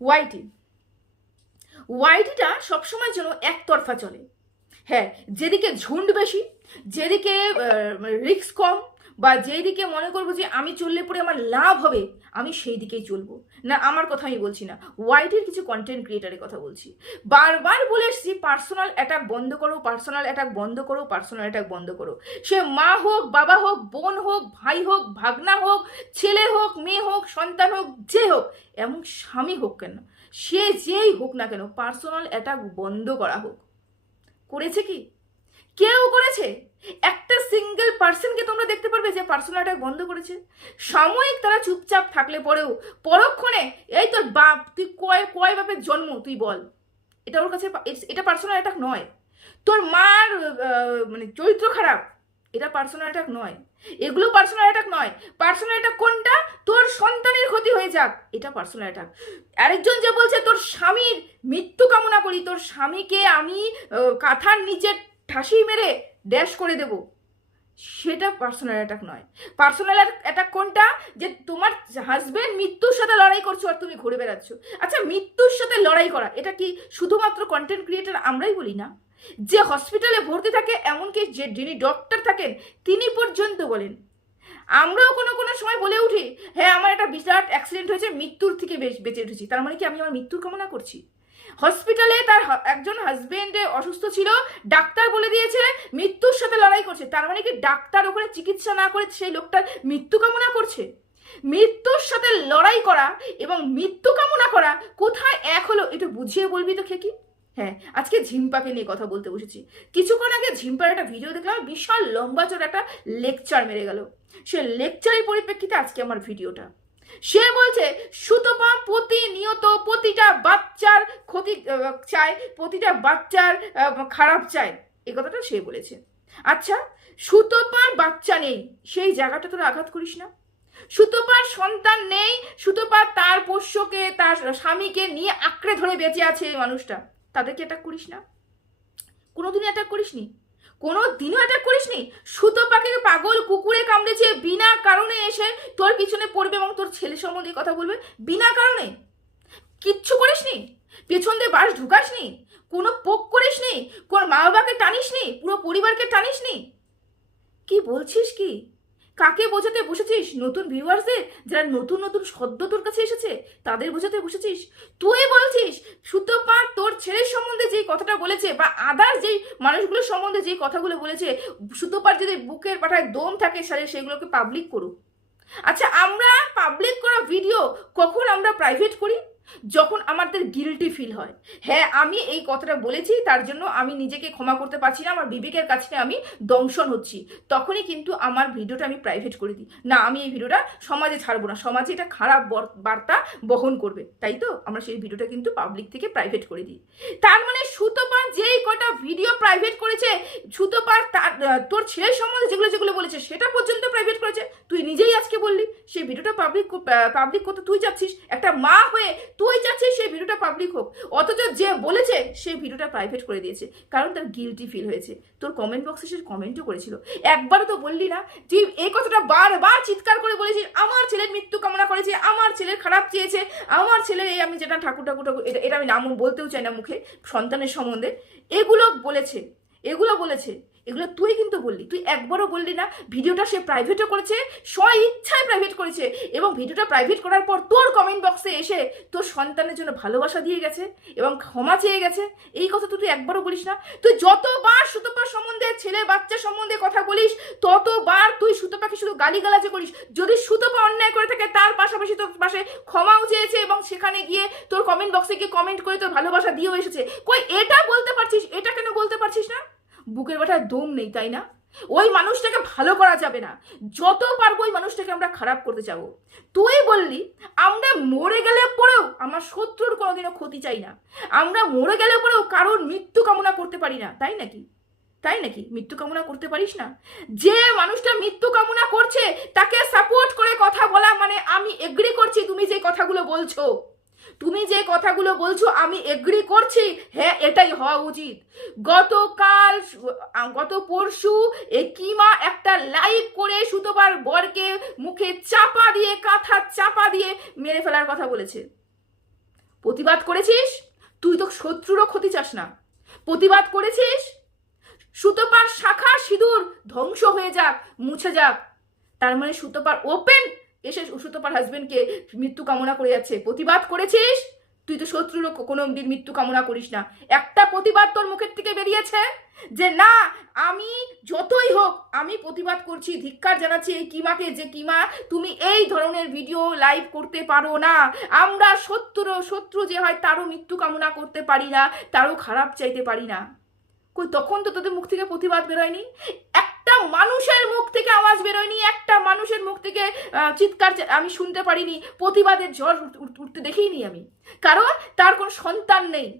ওয়াইটি ওয়াইটিটা সবসময় যেন একতরফা চলে। হ্যাঁ যেদিকে ঝুন্ড বেশি, যেদিকে রিক্স কম, বা যেদিকে মনে করব যে আমি চললে পরে আমার লাভ হবে আমি সেই দিকেই চলবো। না, আমার কথা আমি বলছি না। ওয়াইটির কিছু কন্টেন্ট ক্রিয়েটারের কথা বলছি। বারবার বলে এসছি পার্সোনাল অ্যাটাক বন্ধ করো পার্সোনাল অ্যাটাক বন্ধ করো পার্সোনাল অ্যাটাক বন্ধ করো। সে মা হোক, বাবা হোক, বোন হোক, ভাই হোক, ভাগনা হোক, ছেলে হোক, মেয়ে হোক, সন্তান হোক, যে হোক, এমন স্বামী হোক কেন? সে যেই হোক না কেন পার্সোনাল অ্যাটাক বন্ধ করা হোক। করেছে কি? কেউ করেছে? একটা সিঙ্গেল পার্সনকে তোমরা দেখতে পারবে যে পার্সোনাল অ্যাটাক বন্ধ করেছে। সাময়িক তারা চুপচাপ থাকলে পরেও, পরক্ষণে, এই তোর বাপ, তুই কয় কয় বাপের জন্ম? তুই বল। এটা ওর কাছে এটা পার্সোনাল অ্যাটাক নয়। তোর মার মানে চরিত্র খারাপ, এটা পার্সোনাল অ্যাটাক নয়। এগুলো পার্সোনাল অ্যাটাক নয়। পার্সোনাল অ্যাটাক কোনটা? তোর সন্তানের ক্ষতি হয়ে যাক, এটা পার্সোনাল অ্যাটাক আরেকজন যে বলছে, তোর স্বামীর মৃত্যু কামনা করি, তোর স্বামীকে আমি কাঁথার নিচে ঠাসি মেরে ড্যাশ করে দেব। সেটা পার্সোনাল অ্যাটাক নয়। পার্সোনাল অ্যাটাক কোনটা? যে তোমার হাজবেন্ড মৃত্যুর সাথে লড়াই করছ আর তুমি ঘুরে বেড়াচ্ছ। আচ্ছা মৃত্যুর সাথে লড়াই করা, এটা কি শুধুমাত্র কন্টেন্ট ক্রিয়েটার আমরাই বলি না? যে হসপিটালে ভর্তি থাকে, এমনকি যে যিনি ডক্টর থাকেন, তিনি পর্যন্ত বলেন। আমরাও কোনো কোনো সময় বলে উঠি হ্যাঁ আমার একটা বিরাট অ্যাক্সিডেন্ট হয়েছে, মৃত্যুর থেকে বেঁচে উঠেছি। তার মানে কি আমি আমার মৃত্যুর কামনা করছি? হসপিটালে তার একজন হাজবেন্ড অসুস্থ ছিল, ডাক্তার বলে দিয়েছে মৃত্যুর সাথে লড়াই করছে। তার মানে কি ডাক্তার ওখানে চিকিৎসা না করে সেই লোকটার মৃত্যু কামনা করছে? মৃত্যুর সাথে লড়াই করা এবং মৃত্যু কামনা করা কোথায় এক হলো একটু বুঝিয়ে বলবি তো খেকি? হ্যাঁ আজকে ঝিম্পাকে নিয়ে কথা বলতে বসেছি। কিছুক্ষণ আগে ঝিম্পার একটা ভিডিও দেখলাম, বিশাল লম্বা চড় একটা লেকচার মেরে গেল। সে লেকচারের পরিপ্রেক্ষিতে আজকে আমার ভিডিওটা সে বলছে সুতপা প্রতিনিয়ত প্রতিটা বাচ্চার ক্ষতি চায়, প্রতিটা বাচ্চার খারাপ চায়। এ কথাটা সে বলেছে। আচ্ছা সুতপার বাচ্চা নেই, সেই জায়গাটা তোরা আঘাত করিস না। সুতপার সন্তান নেই সুতপা তার পোষ্যকে, তার স্বামীকে নিয়ে আঁকড়ে ধরে বেঁচে আছে এই মানুষটা। তাদেরকে অ্যাটাক করিস না। কোনোদিনই অ্যাটাক করিসনি। কোনো দিনও অ্যাটাক করিসনি সুতপাকে পাগল কুকুরে কামড়েছে, বিনা কারণে এসে তোর পিছনে পড়বে এবং তোর ছেলে সম্বন্ধে কথা বলবে? বিনা কারণে? কিচ্ছু করিসনি? পেছন দিয়ে বাস ঢুকাসনি? কোনো পোক করিসনি? কোন মা বাবাকে টানিসনি? পুরো পরিবারকে টানিসনি? কি বলছিস কি? কাকে বোঝাতে বসেছিস? নতুন ভিউয়ার্সদের যারা নতুন নতুন সদ্য তোর কাছে এসেছে, তাদের বোঝাতে বসেছিস? তুই বলছিস, সুতো তোর ছেলের সম্বন্ধে যেই কথাটা বলেছে বা আদার যেই মানুষগুলোর সম্বন্ধে যেই কথাগুলো বলেছে, সুতপার যদি বুকের পাঠায় দম থাকে সারে সেগুলোকে পাবলিক করুক। আচ্ছা আমরা পাবলিক করা ভিডিও কখন আমরা প্রাইভেট করি? যখন আমাদের গিলটি ফিল হয়। হ্যাঁ আমি এই কথাটা বলেছি, তার জন্য আমি নিজেকে ক্ষমা করতে পারছি না, আমার বিবেকের কাছে আমি দংশন হচ্ছি। তখনই কিন্তু আমার ভিডিওটা আমি প্রাইভেট করে দিই। না, আমি এই ভিডিওটা সমাজে ছাড়বো না। সমাজে এটা খারাপ বর- বার্তা বহন করবে। তাই তো? আমরা সেই ভিডিওটা কিন্তু পাবলিক থেকে প্রাইভেট করে দিই। তার মানে সুতপা যেই কটা ভিডিও প্রাইভেট করেছে সুতপার তার তোর ছেলের সম্বন্ধে যেগুলো যেগুলো বলেছে, সেটা পর্যন্ত প্রাইভেট করেছে। তুই নিজেই আজকে বললি, সেই ভিডিওটা পাবলিক পাবলিক করতে তুই যাচ্ছিস। একটা মা হয়ে তুই চাচ্ছিস সেই ভিডিওটা পাবলিক হোক। অথচ যে বলেছে, সেই ভিডিওটা প্রাইভেট করে দিয়েছে। কারণ তার গিলটি ফিল হয়েছে। তোর কমেন্ট বক্সে সে কমেন্টও করেছিল। একবারও তো বললি না তুই এই কথাটা বারবার চিৎকার করে বলেছিস, আমার ছেলের মৃত্যু কামনা করেছে, আমার ছেলের খারাপ চেয়েছে, আমার ছেলের এই আমি যেটা ঠাকুর ঠাকুর ঠাকুর, এটা এটা আমি নাম বলতেও চাই না মুখে, সন্তানের সম্বন্ধে। এগুলো বলেছে এগুলো বলেছে। এগুলো তুই কিন্তু বললি। তুই একবারও বললি না, ভিডিওটা সে প্রাইভেটও করেছে স্ব ইচ্ছায় প্রাইভেট করেছে এবং ভিডিওটা প্রাইভেট করার পর তোর কমেন্ট বক্সে এসে তোর সন্তানের জন্য ভালোবাসা দিয়ে গেছে এবং ক্ষমা চেয়ে গেছে। এই কথা তুই একবারও বলিস না। তুই যতবার সুতপার সম্বন্ধে, ছেলে বাচ্চা সম্বন্ধে কথা বলিস, ততবার তুই সুতপাকে শুধু গালিগালাজে করিস। যদি সুতপা অন্যায় করে থাকে, তার পাশাপাশি তোর পাশে ক্ষমাও চেয়েছে এবং সেখানে গিয়ে তোর কমেন্ট বক্সে গিয়ে কমেন্ট করে তোর ভালোবাসা দিয়েও এসেছে। কই, এটা বলতে পারছিস? এটা কেন বলতে পারছিস না? বুকের বাটায় দম নেই, তাই না? ওই মানুষটাকে ভালো করা যাবে না। যত পারব ওই মানুষটাকে আমরা খারাপ করতে চাবো, তুই বললি, আমরা মরে গেলে পরেও আমার শত্রুর কোনোদিনও ক্ষতি চাই না। আমরা মরে গেলে পরেও কারোর মৃত্যু কামনা করতে পারি না, তাই নাকি? তাই নাকি? মৃত্যু কামনা করতে পারিস না? যে মানুষটা মৃত্যু কামনা করছে, তাকে সাপোর্ট করে কথা বলা মানে আমি এগ্রি করছি তুমি যে কথাগুলো বলছো। তুমি যে কথাগুলো বলছো, আমি এগ্রি করছি। হ্যাঁ এটাই হওয়া উচিত। গতকাল গত পরশু একিমা একটা লাইভ করে সুতোবার বরকে মুখে চাপা দিয়ে, কাঁথা চাপা দিয়ে মেরে ফেলার কথা বলেছে। প্রতিবাদ করেছিস? তুই তো শত্রুরও ক্ষতি চাস না। প্রতিবাদ করেছিস? সুতোপার শাখা সিঁদুর ধ্বংস হয়ে যাক, মুছে যাক। তার মানে সুতোপার ওপেন এসে সুতোপার হাজবেন্ডকে মৃত্যু কামনা করে যাচ্ছে। প্রতিবাদ করেছিস? তুই তো শত্রুরও কোনো দিন মৃত্যু কামনা করিস না। একটা প্রতিবাদ তোর মুখের থেকে বেরিয়েছে? যে না, আমি যতই হোক, আমি প্রতিবাদ করছি, ধিক্কার জানাচ্ছি এই কিমাকে যে কিমা, তুমি এই ধরনের ভিডিও লাইভ করতে পারো না। আমরা শত্রু শত্রু যে হয়, তারও মৃত্যু কামনা করতে পারি না, তারও খারাপ চাইতে পারি না। কই, তখন তো তোদের মুখ থেকে প্রতিবাদ বেরোয়নি? মানুষের মুখ থেকে আওয়াজ বেরোয়নি, একটা মানুষের মুখ থেকে চিৎকার আমি শুনতে পারিনি প্রতিবাদের ঝড় উঠতে দেখিনি আমি। কারণ তার কোনো সন্তান নেই।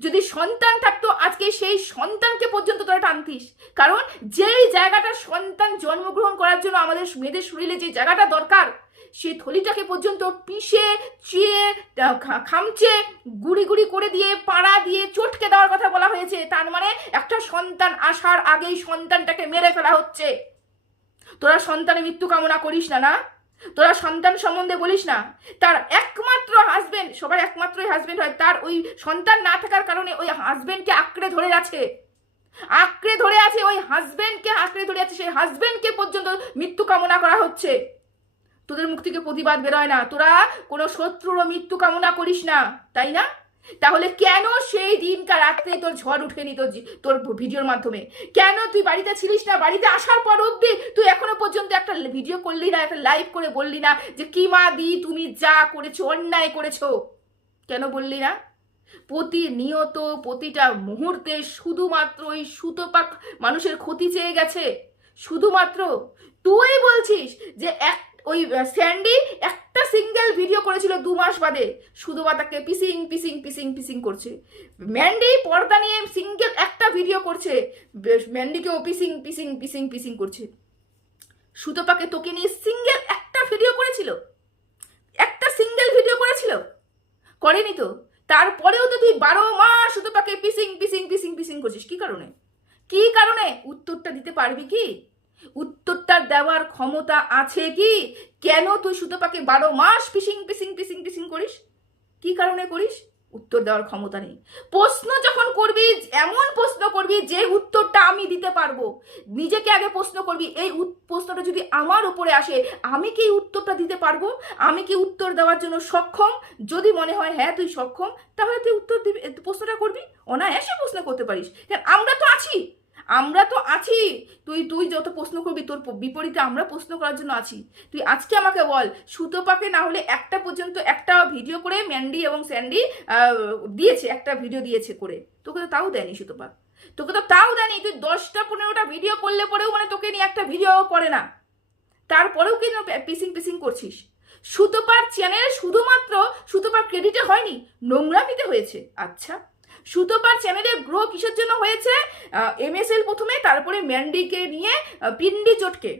যদি সন্তান থাকতো, আজকে সেই সন্তানকে পর্যন্ত তোরা টানতিস। কারণ যেই জায়গাটা সন্তান জন্মগ্রহণ করার জন্য আমাদের মেয়েদের শরীরে যে জায়গাটা দরকার সেই থলিটাকে পর্যন্ত পিষে, চিয়ে খামচে, গুড়ি গুড়ি করে দিয়ে, পাড়া দিয়ে চটকে দেওয়ার কথা বলা হয়েছে। তার মানে একটা সন্তান আসার আগেই সন্তানটাকে মেরে ফেলা হচ্ছে। তোরা সন্তানের মৃত্যু কামনা করিস না না? তোরা সন্তান সম্বন্ধে বলিস না? তার একমাত্র হাজবেন্ড সবার একমাত্রই হাজবেন্ড হয়। তার ওই সন্তান না থাকার কারণে ওই হাজবেন্ডকে আঁকড়ে ধরে আছে। আঁকড়ে ধরে আছে, ওই হাজবেন্ডকে আঁকড়ে ধরে আছে। সেই হাজবেন্ডকে পর্যন্ত মৃত্যু কামনা করা হচ্ছে। তোদের মুখ থেকে প্রতিবাদ বেরোয় না। তোরা কোনো শত্রুরও মৃত্যু কামনা করিস না, তাই না? তাহলে কেন সেই দিনকার রাত্রে তোর ঝড় উঠেনি তোর তোর ভিডিওর মাধ্যমে? কেন তুই বাড়িতে ছিলিস না? বাড়িতে আসার পর অব্দি তুই এখনও পর্যন্ত একটা ভিডিও করলি না, একটা লাইভ করে বললি না যে, কি মা দি, তুমি যা করেছ, অন্যায় করেছ। কেন বললি না? প্রতিনিয়ত প্রতিটা মুহূর্তে শুধুমাত্র ওই সুতোপাক মানুষের ক্ষতি চেয়ে গেছে। শুধুমাত্র তুই বলছিস যে এক ওই স্যান্ডি একটা সিঙ্গেল ভিডিও করেছিল দু মাস বাদে। শুধুমাত্র তাকে পিসিং পিসিং পিসিং পিসিং করছে। ম্যান্ডি পর্দা নিয়ে সিঙ্গেল একটা ভিডিও করছে। বেশ, ম্যান্ডিকেও পিসিং পিসিং পিসিং পিসিং করছে। সুতোপাকে তোকে নিয়ে সিঙ্গেল একটা ভিডিও করেছিল? একটা সিঙ্গেল ভিডিও করেছিল? করেনি তো? তারপরেও তো তুই বারো মাস সুতোপাকে পিসিং পিসিং পিসিং পিসিং করছিস। কি কারণে? কি কারণে? উত্তরটা দিতে পারবি কি? উত্তরটা দেওয়ার ক্ষমতা আছে কি? কেন তুই সুতোপাকে বারো মাস পিসিং পিসিং পিসিং পিসিং করিস? কি কারণে করিস? উত্তর দেওয়ার ক্ষমতা নেই। প্রশ্ন যখন করবি, এমন প্রশ্ন করবি যে উত্তরটা আমি দিতে পারব। নিজেকে আগে প্রশ্ন করবি, এই প্রশ্নটা যদি আমার উপরে আসে, আমি কি উত্তরটা দিতে পারব? আমি কি উত্তর দেওয়ার জন্য সক্ষম? যদি মনে হয় হ্যাঁ তুই সক্ষম, তাহলে তুই উত্তর দিবি, প্রশ্নটা করবি। অনায়াসে প্রশ্ন করতে পারিস। আমরা তো আছি। আমরা তো আছি। তুই তুই যত প্রশ্ন করবি, তোর বিপরীতে আমরা প্রশ্ন করার জন্য আছি। তুই আজকে আমাকে বল সুতোপাকে না হলে একটা পর্যন্ত একটা ভিডিও করে ম্যান্ডি এবং স্যান্ডি দিয়েছে, একটা ভিডিও দিয়েছে করে। তোকে তো তাও দেয়নি সুতোপা তোকে তো তাও দেয়নি। তুই দশটা, পনেরোটা ভিডিও করলে পরেও মানে তোকে নিয়ে একটা ভিডিও করে না। তারপরেও কিন্তু পিসিং পিসিং করছিস? সুতোপার চ্যানেল শুধুমাত্র সুতোপার ক্রেডিটে হয়নি, নোংরামিতে হয়েছে। আচ্ছা। সুতোপার চ্যানেলের গ্রো কিসের জন্য হয়েছে? এমএসএল প্রথমে, তারপরে ম্যান্ডিকে নিয়ে পিন্ডি চটকে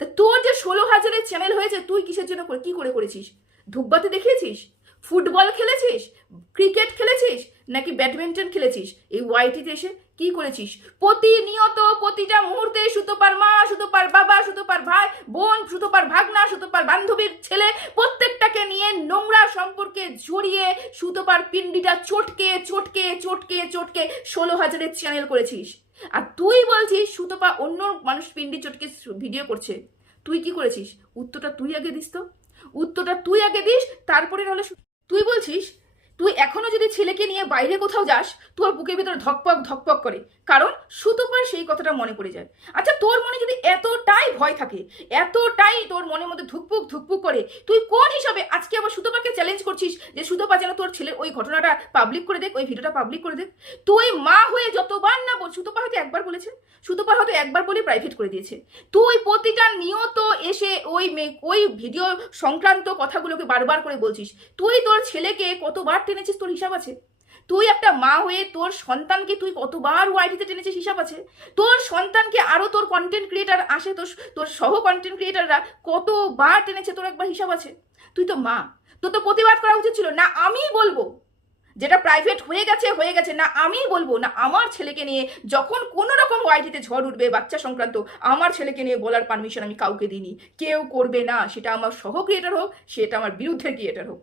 তা তোর যে ষোলো হাজারের চ্যানেল হয়েছে, তুই কিসের জন্য কি করে করেছিস? ধূপবাতি দেখিয়েছিস? ফুটবল খেলেছিস? ক্রিকেট খেলেছিস? নাকি ব্যাডমিন্টন খেলেছিস? এই ওয়াইটিতে এসে কি করেছিস? প্রতিনিয়ত প্রতিটা মুহূর্তে সুতোপার মা, সুতোপার বাবা, সুতোপার ভাই, বোন, সুতোপার ভাগনা, সুতোপার বান্ধবীর ছেলে প্রত্যেকটাকে নিয়ে নোংরা সম্পর্কে জড়িয়ে সুতোপার পিন্ডিটা চটকে চটকে চটকে চটকে ষোলো হাজারের চ্যানেল করেছিস। আর তুই বলছিস সুতোপা অন্য মানুষ পিন্ডি চটকে ভিডিও করছে। তুই কি করেছিস? উত্তরটা তুই আগে দিস তো। উত্তরটা তুই আগে দিস, তারপরে নাহলে তুই বলছিস তুই এখনও যদি ছেলেকে নিয়ে বাইরে কোথাও যাস, তোর বুকের ভিতরে ধকপক ধকপক করে। কারণ সুতোপার সেই কথাটা মনে পড়ে যায়। আচ্ছা তোর মনে যদি এতটাই ভয় থাকে, এতটাই তোর মনের মধ্যে ধুকপুক ধুকপুক করে, তুই কোন হিসাবে আজকে আবার সুতোপাকে চ্যালেঞ্জ করছিস যে সুতোপা যেন তোর ছেলের ওই ঘটনাটা পাবলিক করে দেখ, ওই ভিডিওটা পাবলিক করে দেখ? তুই মা হয়ে যতবার না বল, সুতোপা হয়তো একবার বলেছে, সুতোপা হয়তো একবার বলে প্রাইভেট করে দিয়েছে। তুই প্রতিটা নিয়ত এসে ওই ওই ভিডিও সংক্রান্ত কথাগুলোকে বারবার করে বলছিস। তুই তোর ছেলেকে কতবার টেনেছিস তোর হিসাব আছে? তুই একটা মা হয়ে তোর সন্তানকে তুই কতবার ওয়াইটিতে টেনেছিস হিসাব আছে? তোর সন্তানকে আরও তোর কন্টেন্ট ক্রিয়েটার আসে, তোর তোর সহ কন্টেন্ট ক্রিয়েটাররা কতবার টেনেছে তোর একবার হিসাব আছে? তুই তো মা। তোর তো প্রতিবাদ করা উচিত ছিল, না আমি বলব। যেটা প্রাইভেট হয়ে গেছে হয়ে গেছে, না আমি বলব, না আমার ছেলেকে নিয়ে যখন কোনো রকম ওয়াইটিতে ঝড় উঠবে, বাচ্চা সংক্রান্ত, আমার ছেলেকে নিয়ে বলার পারমিশন আমি কাউকে দিইনি। কেউ করবে না, সেটা আমার সহ ক্রিয়েটার হোক, সেটা আমার বিরুদ্ধে ক্রিয়েটার হোক।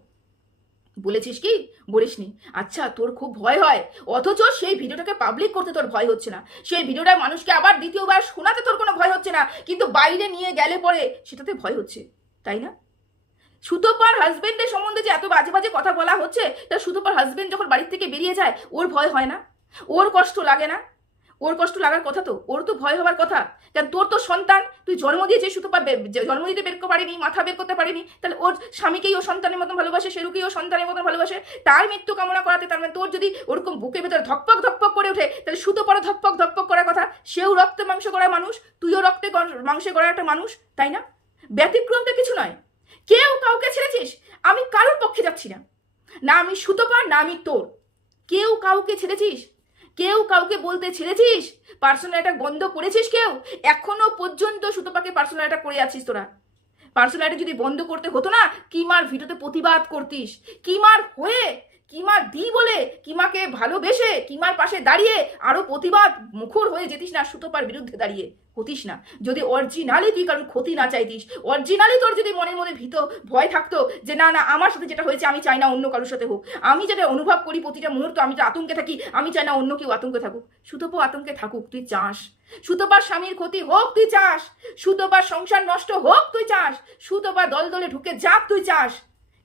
বলেছিস কি? বলিসনি। আচ্ছা তোর খুব ভয় হয়। অথচ সেই ভিডিওটাকে পাবলিক করতে তোর ভয় হচ্ছে না। সেই ভিডিওটা মানুষকে আবার দ্বিতীয়বার শোনাতে তোর কোনো ভয় হচ্ছে না। কিন্তু বাইরে নিয়ে গেলে পরে সেটাতে ভয় হচ্ছে, তাই না? সুতোপার হাজবেন্ডের সম্বন্ধে যে এত বাজে বাজে কথা বলা হচ্ছে, তা সুতোপার হাজবেন্ড যখন বাড়ির থেকে বেরিয়ে যায়, ওর ভয় হয় না? ওর কষ্ট লাগে না? ওর কষ্ট লাগার কথা তো, ওর তো ভয় হওয়ার কথা। কারণ তোর তো সন্তান, তুই জন্ম দিয়েছিস যে জন্ম দিতে বের করতে পারেনি, মাথা বের করতে পারিনি, তাহলে ওর স্বামীকেই ও সন্তানের মতন ভালোবাসে সেরুকেই ও সন্তানের মতন ভালোবাসে, তার মৃত্যু কামনা করাতে তার মানে তোর যদি ওরকম বুকের ভেতরে ধকপক ধকপক করে ওঠে, তাহলে সুতো পরে ধকপক ধকপক করার কথা, সেও রক্তে মাংস করা মানুষ, তুইও রক্তে মাংসে করা একটা মানুষ, তাই না? ব্যতিক্রমটা কিছু নয়। কেউ কাউকে ছেড়েছিস, আমি কারোর পক্ষে যাচ্ছি না। না আমি সুতোপা না আমি তোর। কেউ কাউকে ছেড়েছিস কেউ কাউকে বলতে ছেড়েছিস? পার্সোনাল অ্যাটাক বন্ধ করেছিস কেউ? এখনও পর্যন্ত সুতোপাকে পার্সোনাল অ্যাটাক করে আছিস তোরা। পার্সোনাল যদি বন্ধ করতে হতো না কিমার ভিডিওতে প্রতিবাদ করতিস? কিমার হয়ে কিমার দি বলে, কিমাকে ভালোবেসে, কিমার পাশে দাঁড়িয়ে আরও প্রতিবাদ মুখর হয়ে যেতিস না সুতোপার বিরুদ্ধে দাঁড়িয়ে। হতিস না। যদি অরিজিনালি তুই কারোর ক্ষতি না চাইতিস, অরিজিনালি তোর যদি মনের মধ্যে ভীত ভয় থাকতো যে, না না, আমার সাথে যেটা হয়েছে আমি চাই না অন্য কারোর সাথে হোক। আমি যেটা অনুভব করি প্রতিটা মুহূর্ত আমি যে আতঙ্কে থাকি, আমি চাই না অন্য কেউ আতঙ্কে থাকুক। সুতপো আতঙ্কে থাকুক, তুই চাস। সুতপার স্বামীর ক্ষতি হোক, তুই চাস। সুতপার সংসার নষ্ট হোক, তুই চাস। সুতপা দল দলে ঢুকে যাক, তুই চাস।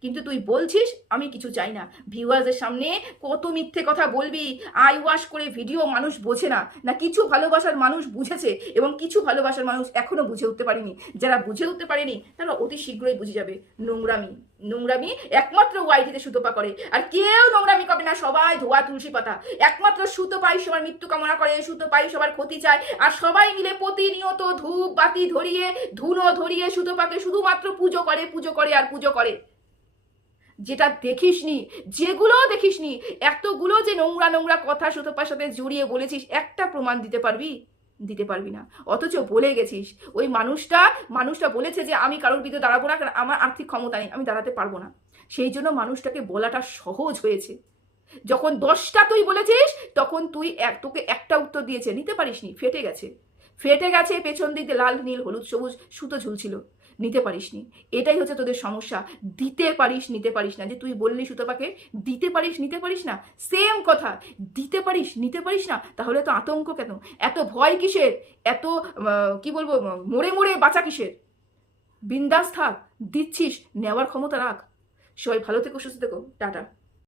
কিন্তু তুই বলছিস, আমি কিছু চাই না। ভিউয়ার্সের সামনে কত মিথ্যে কথা বলবি? আই ওয়াশ করে ভিডিও মানুষ বোঝে না। না, কিছু ভালোবাসার মানুষ বুঝেছে এবং কিছু ভালোবাসার মানুষ এখনও বুঝে উঠতে পারেনি। যারা বুঝে উঠতে পারেনি, তারা অতি শীঘ্রই বুঝে যাবে। নোংরামি নোংরামি একমাত্র ওয়াইটিতে সুতোপা করে। আর কেউ নোংরামি করে না, সবাই ধোয়া তুলসী পাতা। একমাত্র সুতো পাই সবার মৃত্যু কামনা করে সুতো পাই সবার ক্ষতি চায়। আর সবাই মিলে প্রতিনিয়ত ধূপ বাতি ধরিয়ে, ধুনো ধরিয়ে সুতোপাকে শুধুমাত্র পুজো করে পুজো করে আর পুজো করে। যেটা দেখিসনি যেগুলো দেখিসনি, এতগুলো যে নোংরা নোংরা কথা সুতোপার সাথে জড়িয়ে বলেছিস, একটা প্রমাণ দিতে পারবি? দিতে পারবি না। অথচ বলে গেছিস, ওই মানুষটা মানুষটা বলেছে যে আমি কারোর বিরুদ্ধে দাঁড়াবো না, কারণ আমার আর্থিক ক্ষমতা নেই, আমি দাঁড়াতে পারব না। সেই জন্য মানুষটাকে বলাটা সহজ হয়েছে। যখন দশটা তুই বলেছিস, তখন তুই এক, তোকে একটা উত্তর দিয়েছে, নিতে পারিসনি, ফেটে গেছে। ফেটে গেছে, পেছন দিকে লাল, নীল, হলুদ, সবুজ, সুতো ঝুলছিল। নিতে পারিস নি এটাই হচ্ছে তোদের সমস্যা। দিতে পারিস, নিতে পারিস না। যে তুই বললি সুতোপাকে, দিতে পারিস, নিতে পারিস না? সেম কথা। দিতে পারিস, নিতে পারিস না? তাহলে তো আতঙ্ক কেন? এত ভয় কিসের? এত কি বলব মোড়ে মোড়ে বাঁচা কিসের? বিন্দাস থাক, দিচ্ছিস, নেওয়ার ক্ষমতা রাখ। সবাই ভালো থেকো, সুস্থ থেকো। টাটা।